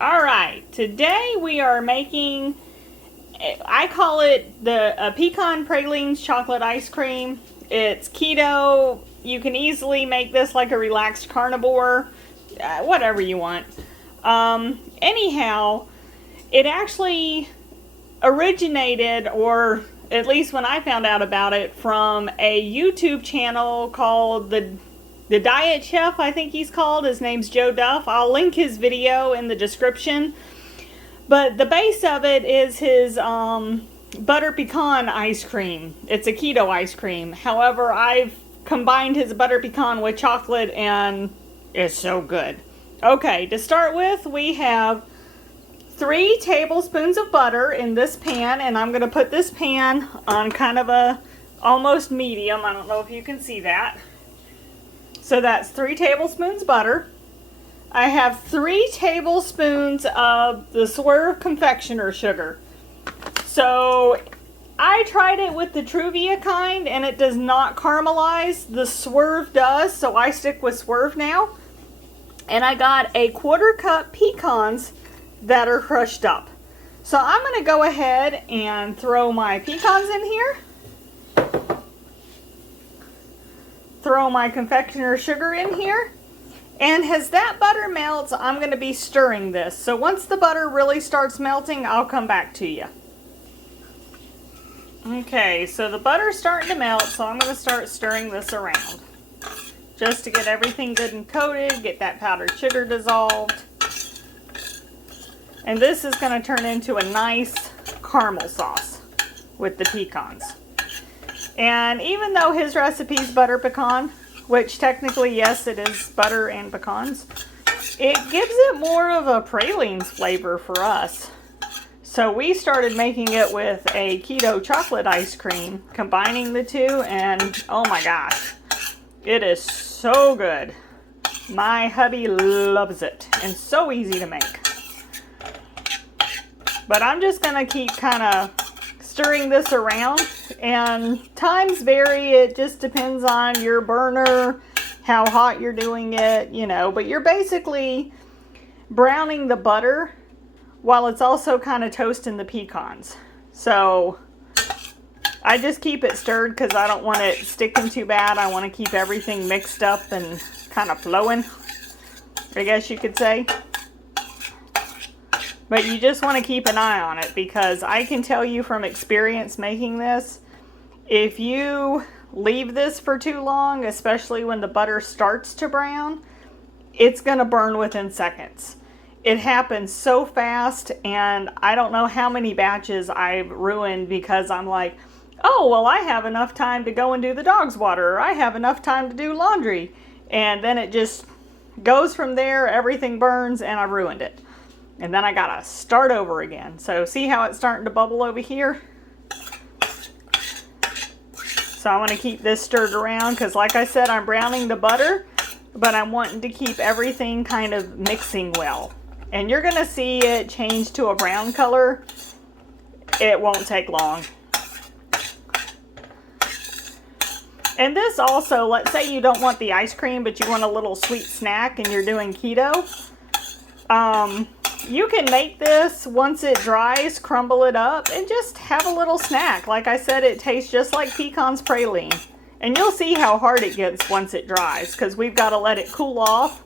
Alright, today we are making, I call it a pecan pralines chocolate ice cream. It's keto. You can easily make this like a relaxed carnivore, whatever you want. Anyhow, it actually originated, or at least when I found out about it, from a YouTube channel called the Diet Chef, I think he's called. His name's Joe Duff. I'll link his video in the description. But the base of it is his butter pecan ice cream. It's a keto ice cream. However, I've combined his butter pecan with chocolate and it's so good. Okay, to start with, we have 3 tablespoons of butter in this pan, and I'm going to put this pan on kind of a almost medium. I don't know if you can see that. So that's 3 tablespoons butter. I have 3 tablespoons of the Swerve confectioner sugar. So I tried it with the Truvia kind and it does not caramelize. The Swerve does, so I stick with Swerve now. And I got a 1/4 cup pecans that are crushed up. So I'm going to go ahead and throw my pecans in here. Throw my confectioner sugar in here, and as that butter melts, I'm going to be stirring this. So once the butter really starts melting, I'll come back to you. Okay, so the butter's starting to melt, so I'm going to start stirring this around just to get everything good and coated, get that powdered sugar dissolved. And this is going to turn into a nice caramel sauce with the pecans. And even though his recipe's butter pecan, which technically, yes, it is butter and pecans, it gives it more of a pralines flavor for us. So we started making it with a keto chocolate ice cream, combining the two, and oh my gosh, it is so good. My hubby loves it, and so easy to make. But I'm just going to keep kind of stirring this around, and times vary. It just depends on your burner, how hot you're doing it, you know, but you're basically browning the butter while it's also kind of toasting the pecans. So I just keep it stirred because I don't want it sticking too bad. I want to keep everything mixed up and kind of flowing, I guess you could say. But you just want to keep an eye on it, because I can tell you from experience making this, if you leave this for too long, especially when the butter starts to brown, it's going to burn within seconds. It happens so fast, and I don't know how many batches I've ruined because I'm like, oh, well, I have enough time to go and do the dog's water, or I have enough time to do laundry. And then it just goes from there, everything burns, and I've ruined it. And then I gotta start over again. So see how it's starting to bubble over here? So I want to keep this stirred around because, like I said, I'm browning the butter, but I'm wanting to keep everything kind of mixing well. And you're gonna see it change to a brown color. It won't take long. And this also, let's say you don't want the ice cream, but you want a little sweet snack and you're doing keto. You can make this once it dries, crumble it up, and just have a little snack. Like I said, it tastes just like pecans praline. And you'll see how hard it gets once it dries, because we've got to let it cool off.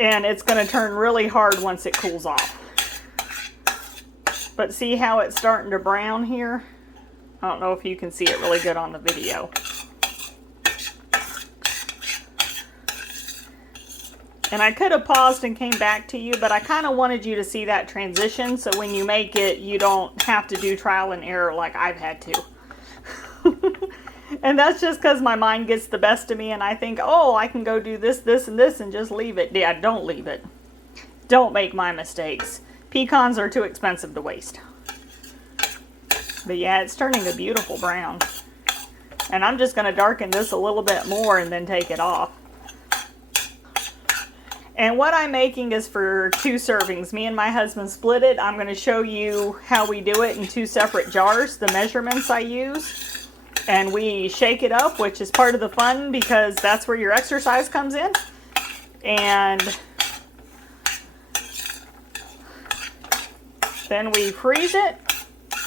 And it's going to turn really hard once it cools off. But see how it's starting to brown here? I don't know if you can see it really good on the video. And I could have paused and came back to you, but I kind of wanted you to see that transition, so when you make it, you don't have to do trial and error like I've had to. And that's just because my mind gets the best of me, and I think, oh, I can go do this, this, and this, and just leave it. Yeah, don't leave it. Don't make my mistakes. Pecans are too expensive to waste. But yeah, it's turning a beautiful brown. And I'm just going to darken this a little bit more and then take it off. And what I'm making is for 2 servings. Me and my husband split it. I'm going to show you how we do it in 2 separate jars, the measurements I use. And we shake it up, which is part of the fun because that's where your exercise comes in. And Then we freeze it.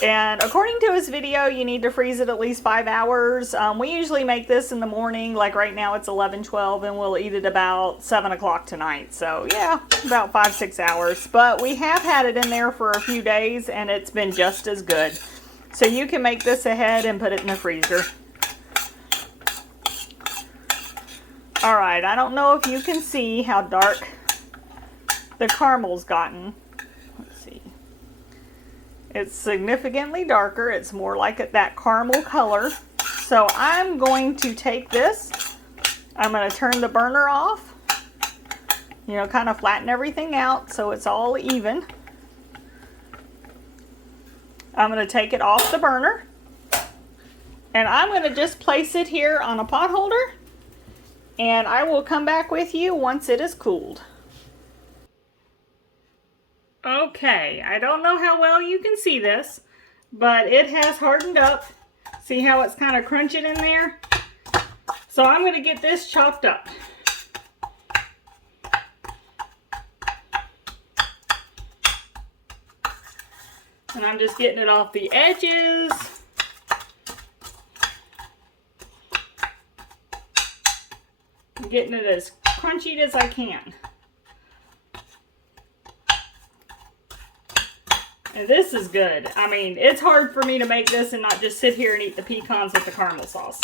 And according to his video, you need to freeze it at least 5 hours. We usually make this in the morning, like right now it's 11:12, and we'll eat it about 7 o'clock tonight. So yeah, about 5-6 hours. But we have had it in there for a few days, and it's been just as good. So you can make this ahead and put it in the freezer. Alright, I don't know if you can see how dark the caramel's gotten. Let's see. It's significantly darker. It's more like that caramel color. So I'm going to take this. I'm going to turn the burner off. You know, kind of flatten everything out so it's all even. I'm going to take it off the burner. And I'm going to just place it here on a pot holder. And I will come back with you once it is cooled. Okay, I don't know how well you can see this, but it has hardened up. See how it's kind of crunching in there? So I'm going to get this chopped up. And I'm just getting it off the edges. I'm getting it as crunchy as I can. And this is good. I mean, it's hard for me to make this and not just sit here and eat the pecans with the caramel sauce.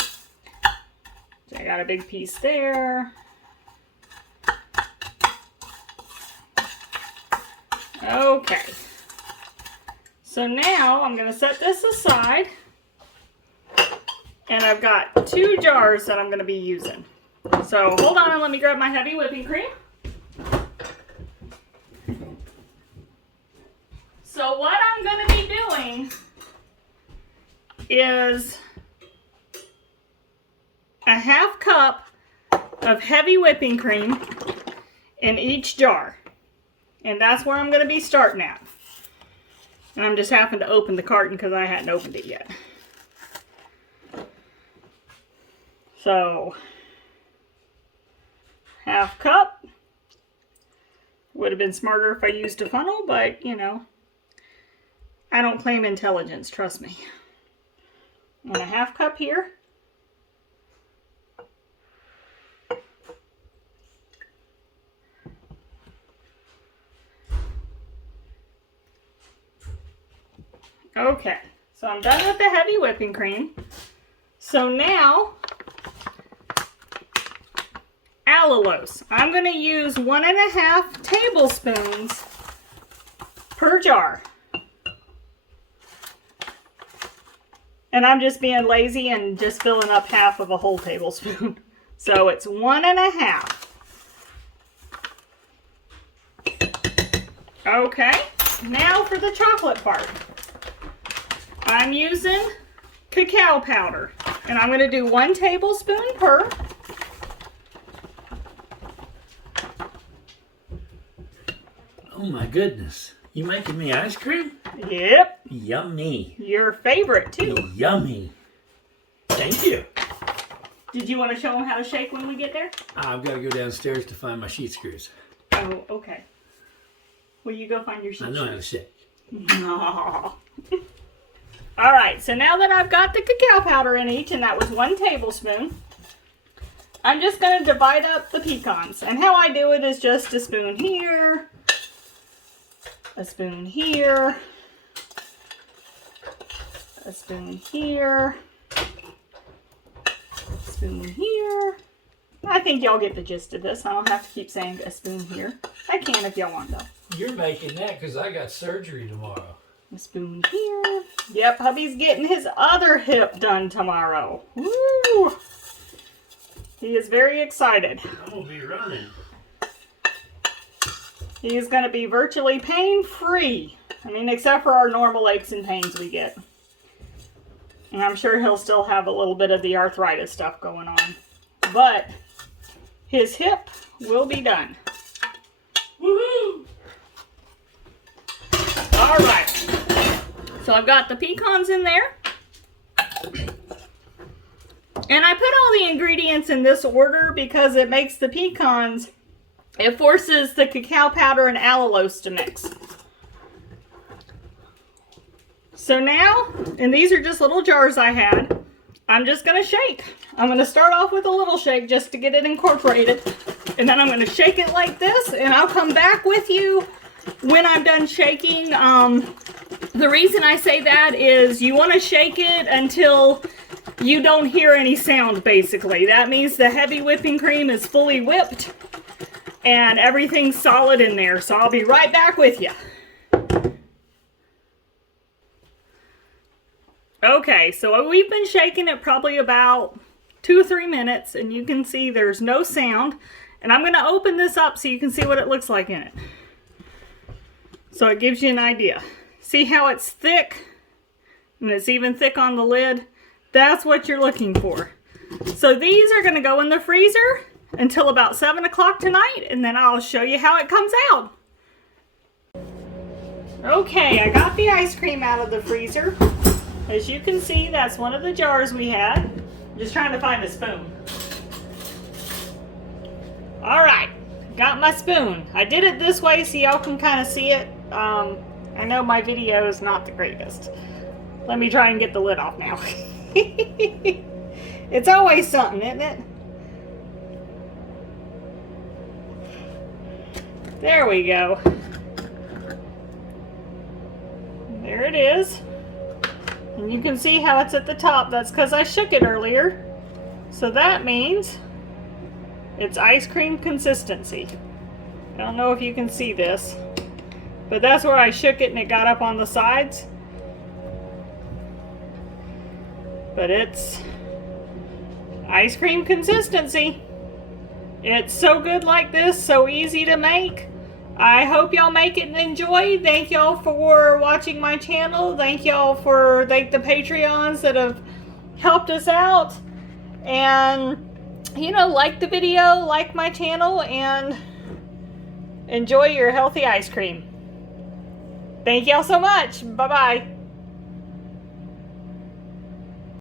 So I got a big piece there. Okay. So now I'm going to set this aside. And I've got 2 jars that I'm going to be using. So hold on and let me grab my heavy whipping cream. So what I'm going to be doing is a 1/2 cup of heavy whipping cream in each jar. And that's where I'm going to be starting at. And I'm just having to open the carton because I hadn't opened it yet. So 1/2 cup. Would have been smarter if I used a funnel, but you know, I don't claim intelligence, trust me. And a 1/2 cup here. Okay, so I'm done with the heavy whipping cream. So now, allulose. I'm going to use 1.5 tablespoons per jar. And I'm just being lazy and just filling up 1/2 of a whole tablespoon. So it's 1.5. Okay, now for the chocolate part. I'm using cacao powder. And I'm going to do 1 tablespoon per. Oh my goodness. You making me ice cream? Yep. Yummy. Your favorite too. Yummy. Thank you. Did you want to show them how to shake when we get there? I've got to go downstairs to find my sheet screws. Oh, okay. Will you go find your sheet I know how to shake. No. All right, so now that I've got the cacao powder in each, and that was 1 tablespoon, I'm just going to divide up the pecans. And how I do it is just a spoon here, a spoon here, a spoon here, a spoon here. I think y'all get the gist of this. I don't have to keep saying a spoon here. I can if y'all want though. You're making that because I got surgery tomorrow. A spoon here. Yep, hubby's getting his other hip done tomorrow. Woo! He is very excited. I'm going to be running. He is going to be virtually pain-free. I mean, except for our normal aches and pains we get. And I'm sure he'll still have a little bit of the arthritis stuff going on. But his hip will be done. Woohoo! All right. So I've got the pecans in there. And I put all the ingredients in this order because it makes the pecans, it forces the cacao powder and allulose to mix. So now, and these are just little jars I had, I'm just gonna shake. I'm gonna start off with a little shake just to get it incorporated. And then I'm gonna shake it like this, and I'll come back with you when I'm done shaking. The reason I say that is you wanna shake it until you don't hear any sound, basically. That means the heavy whipping cream is fully whipped and everything's solid in there. So I'll be right back with you. Okay, so we've been shaking it probably about 2 or 3 minutes, and you can see there's no sound. And I'm gonna open this up so you can see what it looks like in it. So it gives you an idea. See how it's thick? And it's even thick on the lid? That's what you're looking for. So these are gonna go in the freezer until about 7 o'clock tonight, and then I'll show you how it comes out. Okay, I got the ice cream out of the freezer. As you can see, that's one of the jars we had. I'm just trying to find a spoon. All right, got my spoon. I did it this way so y'all can kind of see it. I know my video is not the greatest. Let me try and get the lid off now. It's always something, isn't it? There we go. There it is. And you can see how it's at the top. That's because I shook it earlier. So that means it's ice cream consistency. I don't know if you can see this, but that's where I shook it and it got up on the sides. But it's ice cream consistency. It's so good like this, so easy to make. I hope y'all make it and enjoy. Thank y'all for watching my channel. Thank y'all for the Patreons that have helped us out. And, you know, like the video, like my channel, and enjoy your healthy ice cream. Thank y'all so much. Bye-bye.